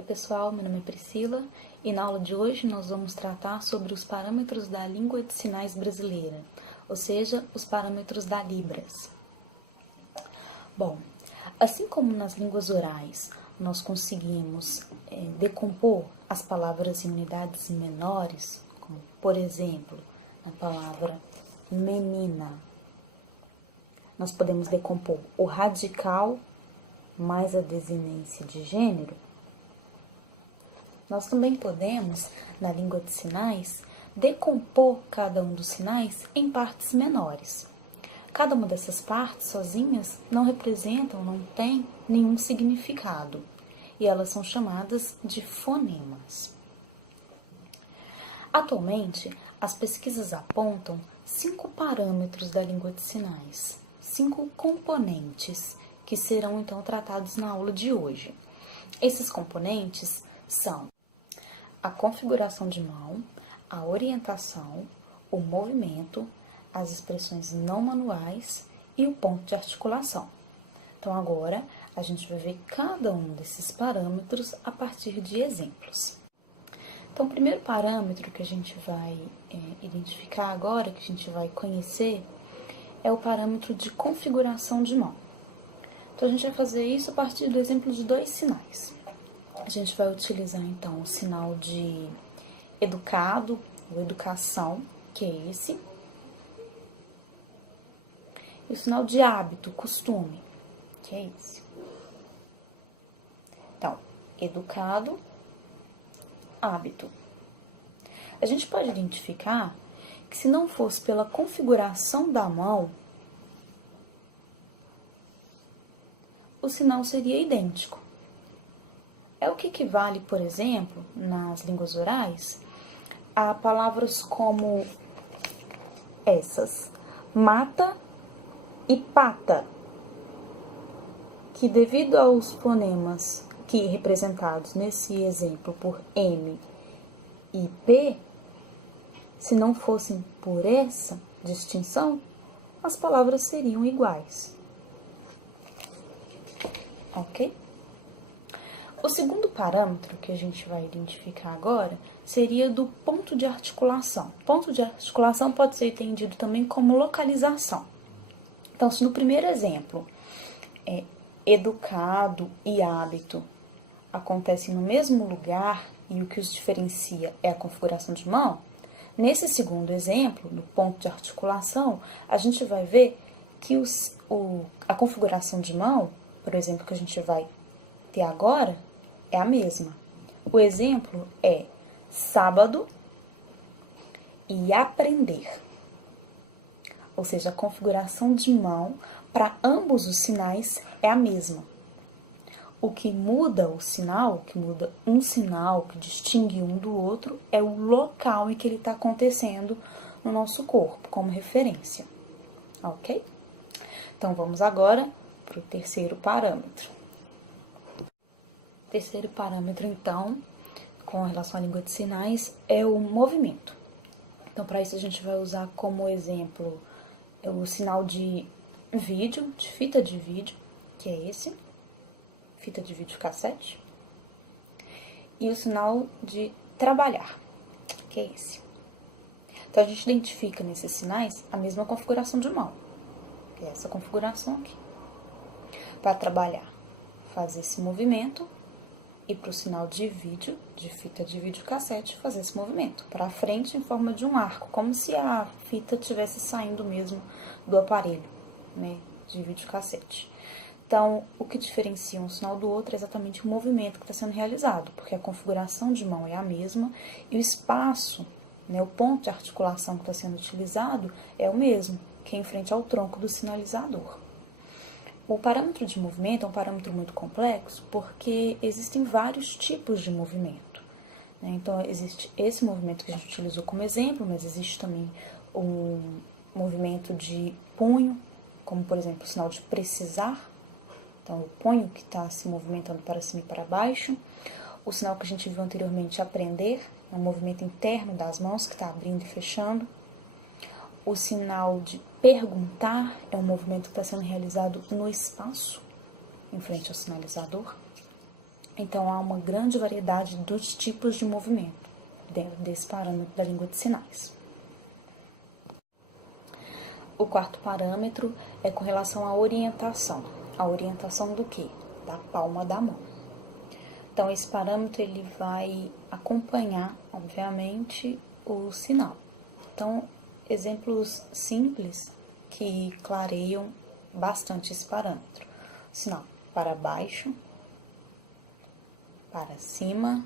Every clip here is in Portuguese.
Oi pessoal, meu nome é Priscila e na aula de hoje nós vamos tratar sobre os parâmetros da língua de sinais brasileira, ou seja, os parâmetros da Libras. Bom, assim como nas línguas orais nós conseguimos decompor as palavras em unidades menores, como por exemplo, na palavra menina, nós podemos decompor o radical mais a desinência de gênero. Nós também podemos, na língua de sinais, decompor cada um dos sinais em partes menores. Cada uma dessas partes sozinhas não representam, não tem nenhum significado, e elas são chamadas de fonemas. Atualmente, as pesquisas apontam 5 parâmetros da língua de sinais, 5 componentes que serão então tratados na aula de hoje. Esses componentes são a configuração de mão, a orientação, o movimento, as expressões não manuais e o ponto de articulação. Então, agora, a gente vai ver cada um desses parâmetros a partir de exemplos. Então, o primeiro parâmetro que a gente vai identificar agora, que a gente vai conhecer, é o parâmetro de configuração de mão. Então, a gente vai fazer isso a partir do exemplo de 2 sinais. A gente vai utilizar, então, o sinal de educado, ou educação, que é esse. E o sinal de hábito, costume, que é esse. Então, educado, hábito. A gente pode identificar que se não fosse pela configuração da mão, o sinal seria idêntico. É o que equivale, por exemplo, nas línguas orais, a palavras como essas, mata e pata, que devido aos fonemas que representados nesse exemplo por M e P, se não fossem por essa distinção, as palavras seriam iguais. Ok? O segundo parâmetro que a gente vai identificar agora seria do ponto de articulação. Ponto de articulação pode ser entendido também como localização. Então, se no primeiro exemplo, educado e hábito acontecem no mesmo lugar e o que os diferencia é a configuração de mão, nesse segundo exemplo, no ponto de articulação, a gente vai ver que a configuração de mão, por exemplo, que a gente vai ter agora, é a mesma. O exemplo é sábado e aprender. Ou seja, a configuração de mão para ambos os sinais é a mesma. O que muda o sinal, o que muda um sinal, que distingue um do outro, é o local em que ele está acontecendo no nosso corpo, como referência. Ok? Então, vamos agora para o terceiro parâmetro. O terceiro parâmetro, então, com relação à língua de sinais, é o movimento. Então, para isso, a gente vai usar como exemplo o sinal de vídeo, de fita de vídeo, que é esse, fita de vídeo cassete, e o sinal de trabalhar, que é esse. Então, a gente identifica nesses sinais a mesma configuração de mão, que é essa configuração aqui. Para trabalhar, fazer esse movimento, e para o sinal de vídeo, de fita de vídeo cassete, fazer esse movimento para frente em forma de um arco, como se a fita estivesse saindo mesmo do aparelho, né, de vídeo cassete. Então, o que diferencia um sinal do outro é exatamente o movimento que está sendo realizado, porque a configuração de mão é a mesma e o espaço, né, o ponto de articulação que está sendo utilizado é o mesmo, que é em frente ao tronco do sinalizador. O parâmetro de movimento é um parâmetro muito complexo porque existem vários tipos de movimento, né? Então, existe esse movimento que a gente utilizou como exemplo, mas existe também um movimento de punho, como, por exemplo, o sinal de precisar. Então, o punho que está se movimentando para cima e para baixo. O sinal que a gente viu anteriormente, aprender, é um movimento interno das mãos que está abrindo e fechando. O sinal de perguntar é um movimento que está sendo realizado no espaço, em frente ao sinalizador. Então, há uma grande variedade dos tipos de movimento dentro desse parâmetro da língua de sinais. O quarto parâmetro é com relação à orientação. A orientação do quê? Da palma da mão. Então, esse parâmetro ele vai acompanhar, obviamente, o sinal. Então, exemplos simples que clareiam bastante esse parâmetro. O sinal para baixo, para cima,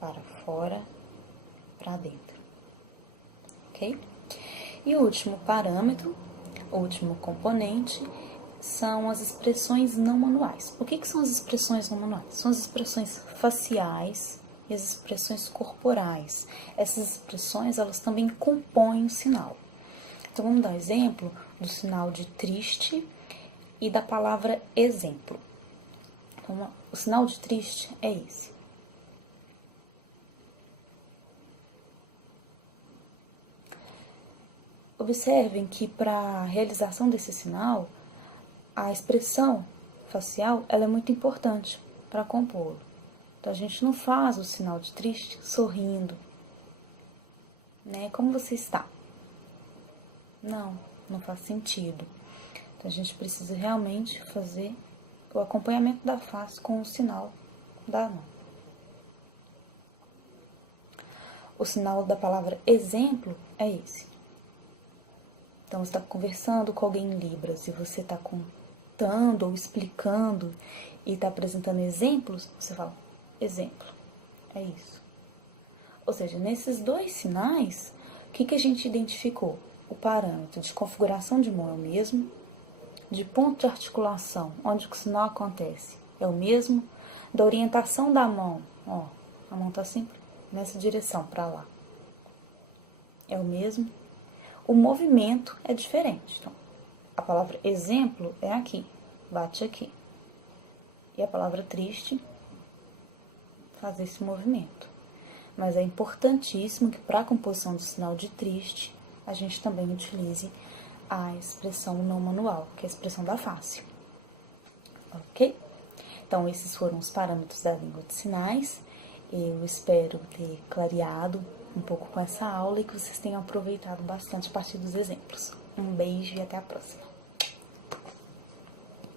para fora, para dentro. Ok? E o último parâmetro, o último componente, são as expressões não manuais. O que são as expressões não manuais? São as expressões faciais e as expressões corporais. Essas expressões, elas também compõem o sinal. Então, vamos dar exemplo do sinal de triste e da palavra exemplo. Então, o sinal de triste é esse. Observem que para a realização desse sinal, a expressão facial ela é muito importante para compô-lo. Então, a gente não faz o sinal de triste sorrindo, né? Como você está? Não faz sentido. Então, a gente precisa realmente fazer o acompanhamento da face com o sinal da mão. O sinal da palavra exemplo é esse. Então, você está conversando com alguém em Libras e você está contando ou explicando e está apresentando exemplos, você fala exemplo. É isso. Ou seja, nesses dois sinais, o que a gente identificou? O parâmetro de configuração de mão é o mesmo, de ponto de articulação, onde o sinal acontece, é o mesmo, da orientação da mão, ó, a mão está sempre nessa direção, para lá, é o mesmo. O movimento é diferente. Então, a palavra exemplo é aqui, bate aqui. E a palavra triste faz esse movimento. Mas é importantíssimo que para a composição do sinal de triste, a gente também utilize a expressão não manual, que é a expressão da face. Ok? Então, esses foram os parâmetros da língua de sinais. Eu espero ter clareado um pouco com essa aula e que vocês tenham aproveitado bastante a partir dos exemplos. Um beijo e até a próxima!